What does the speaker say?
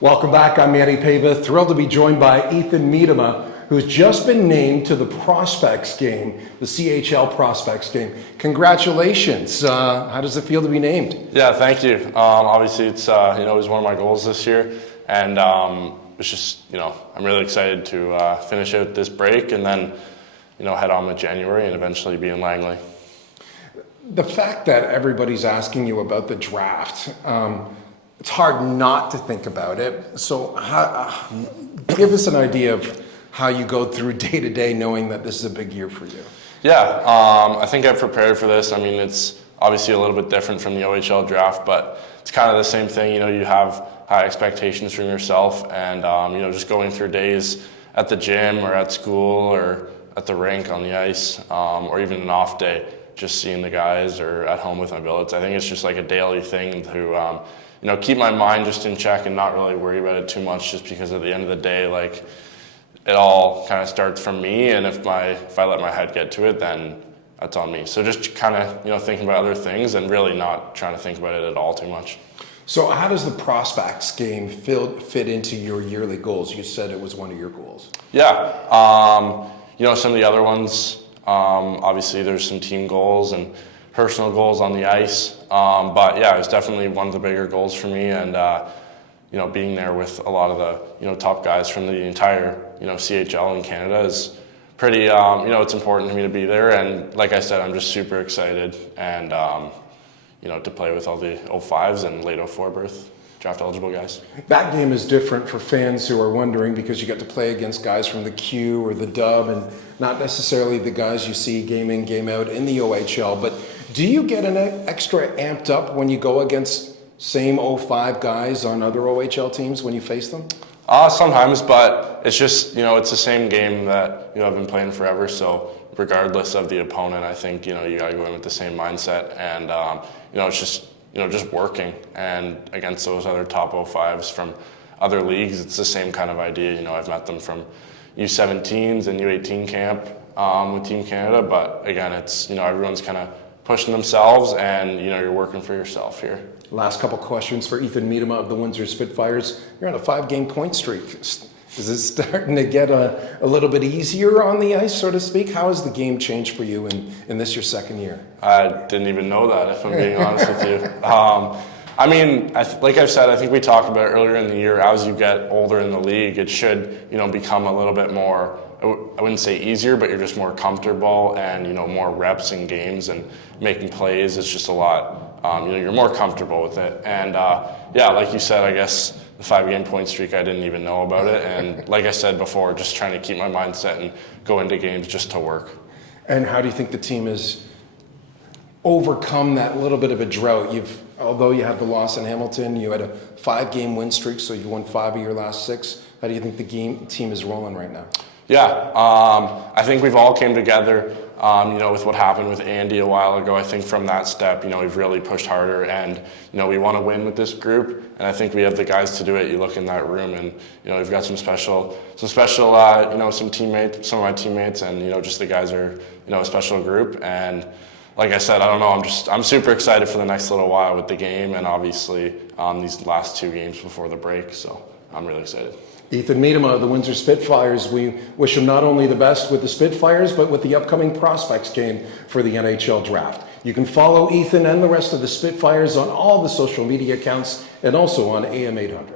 Welcome back. I'm Manny Paiva. Thrilled to be joined by Ethan Miedema, who's just been named to the Prospects game, the CHL Prospects game. Congratulations. How does it feel to be named? Yeah, thank you. Obviously, it's it was one of my goals this year, and it's just I'm really excited to finish out this break and then head on with January and eventually be in Langley. The fact that everybody's asking you about the draft, it's hard not to think about it. So give us an idea of how you go through day to day knowing that this is a big year for you. Yeah, I think I've prepared for this. I mean, it's obviously a little bit different from the OHL draft, but it's kind of the same thing. You have high expectations from yourself, and just going through days at the gym or at school or at the rink on the ice, or even an off day, just seeing the guys or at home with my billets. I think it's just like a daily thing to keep my mind just in check and not really worry about it too much, just because at the end of the day, like, it all kind of starts from me, and if I let my head get to it, then that's on me. So just kind of thinking about other things and really not trying to think about it at all too much. So how does the Prospects game fit into your yearly goals? You said it was one of your goals. Yeah, some of the other ones, obviously there's some team goals and personal goals on the ice, but yeah, it's definitely one of the bigger goals for me, and being there with a lot of the top guys from the entire CHL in Canada is pretty it's important to me to be there, and like I said, I'm just super excited and to play with all the 05s and late 04 birth draft eligible guys. That game is different for fans who are wondering, because you get to play against guys from the Q or the Dub and not necessarily the guys you see game in, game out in the OHL. But do you get an extra amped up when you go against same 05 guys on other OHL teams when you face them? Sometimes, but it's just, it's the same game that, I've been playing forever. So regardless of the opponent, I think, you got to go in with the same mindset, and, it's just working. And against those other top 05s from other leagues, it's the same kind of idea. I've met them from U17s and U18 camp with Team Canada, but again, it's, everyone's kind of pushing themselves, and, you're working for yourself here. Last couple questions for Ethan Miedema of the Windsor Spitfires. You're on a 5-game point streak. Is it starting to get a little bit easier on the ice, so to speak? How has the game changed for you in this your second year? I didn't even know that, if I'm being honest with you. I mean, like I've said, I think we talked about earlier in the year, as you get older in the league, it should, become a little bit more, I wouldn't say easier, but you're just more comfortable, and, more reps in games and making plays. It's just a lot, you're more comfortable with it. And yeah, like you said, I guess the 5-game point streak, I didn't even know about it. And like I said before, just trying to keep my mindset and go into games just to work. And how do you think the team has overcome that little bit of a drought? Although you had the loss in Hamilton, you had a 5-game win streak, so you won 5 of your last 6. How do you think the team is rolling right now? Yeah, I think we've all came together, with what happened with Andy a while ago. I think from that step, we've really pushed harder, and, we want to win with this group, and I think we have the guys to do it. You look in that room, and, we've got some special, some teammates, some of my teammates, and, just the guys are, a special group. And like I said, I don't know, I'm super excited for the next little while with the game, and obviously these last 2 games before the break, so I'm really excited. Ethan Miedema of the Windsor Spitfires, we wish him not only the best with the Spitfires, but with the upcoming Prospects game for the NHL Draft. You can follow Ethan and the rest of the Spitfires on all the social media accounts and also on AM 800.